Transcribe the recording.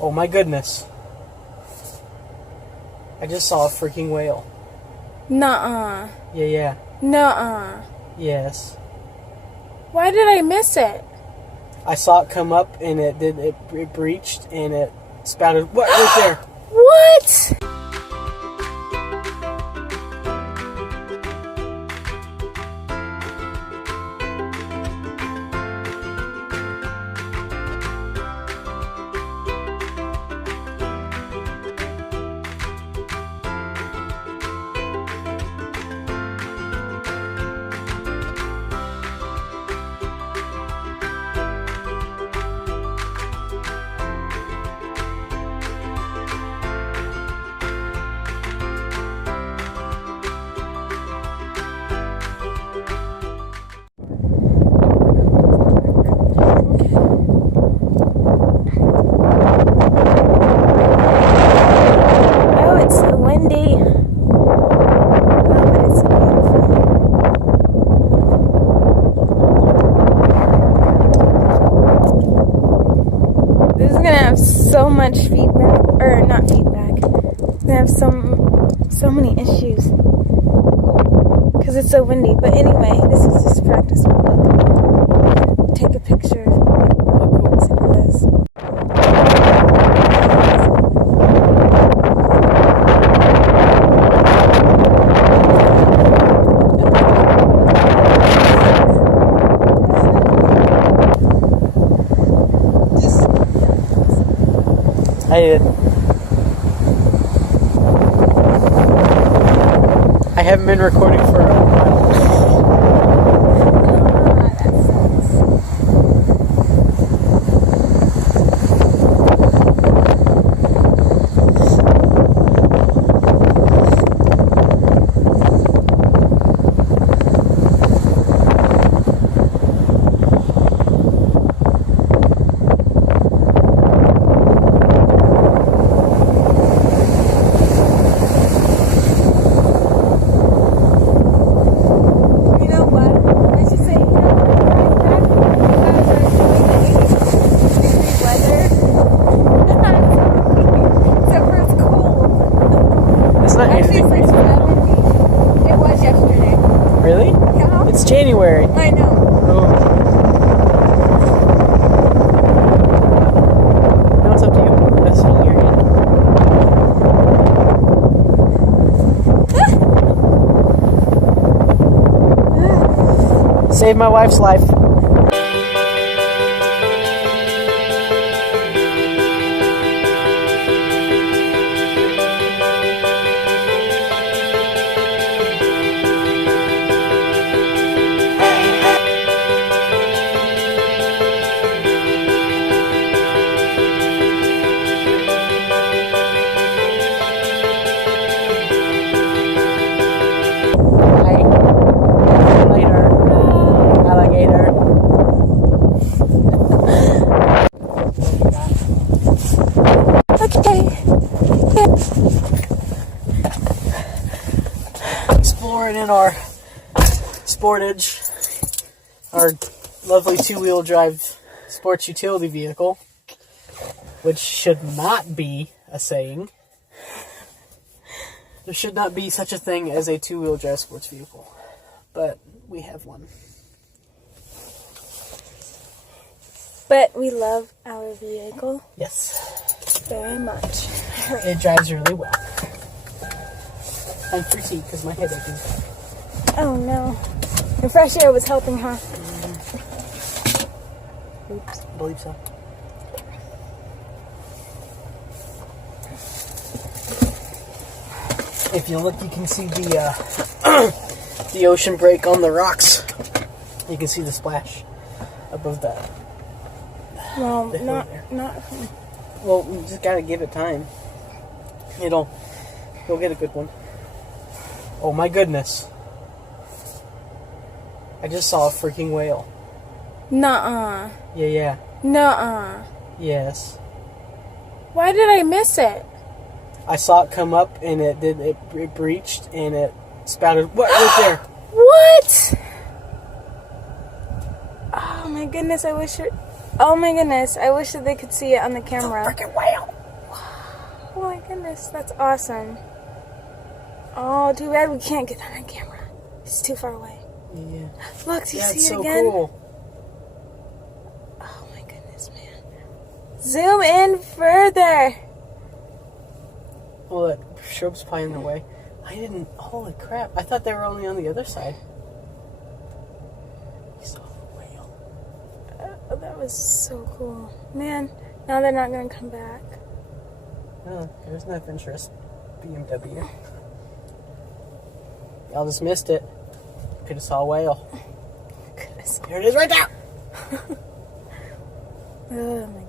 Oh my goodness. I just saw a freaking whale. Nuh-uh. Yeah. Nuh-uh. Yes. Why did I miss it? I saw it come up and it breached and it spouted what right there. What? So much feedback, or not feedback. We have so many issues because it's so windy. But anyway, this is just practice. Look, take a picture of how cool it is. I did. I haven't been recording for a while. Really? Yeah. It's January. I know. Oh. No, it's up to you. That's all you're in. Save my wife's life. Exploring in our Sportage, our lovely two-wheel drive sports utility vehicle, which should not be a saying. There should not be such a thing as a two-wheel drive sports vehicle, but we have one. But we love our vehicle. Yes. Very much. It drives really well. I'm free seat because my head aches. Oh no. The fresh air was helping her. Oops, I believe so. If you look, you can see the the ocean break on the rocks. You can see the splash above that. Well, not. Well, we just gotta give it time. You'll get a good one. Oh my goodness. I just saw a freaking whale. Nuh-uh. Yeah. Nuh-uh. Yes. Why did I miss it? I saw it come up and it breached and it spouted what right there. What? Oh my goodness, I wish it Oh my goodness, I wish that they could see it on the camera. It's a freaking whale. Oh my goodness, that's awesome. Oh, too bad we can't get that on camera. It's too far away. Yeah. Look, do you see It's it so again? cool. Oh my goodness, man. Zoom in further. Well, that shrub's probably in the way. I didn't. Holy crap! I thought they were only on the other side. You saw the whale. Oh, that was so cool. Man, now they're not going to come back. Oh, there's no interest. BMW. Y'all just missed it. Could have saw a whale. Goodness. Here it is right there. Oh my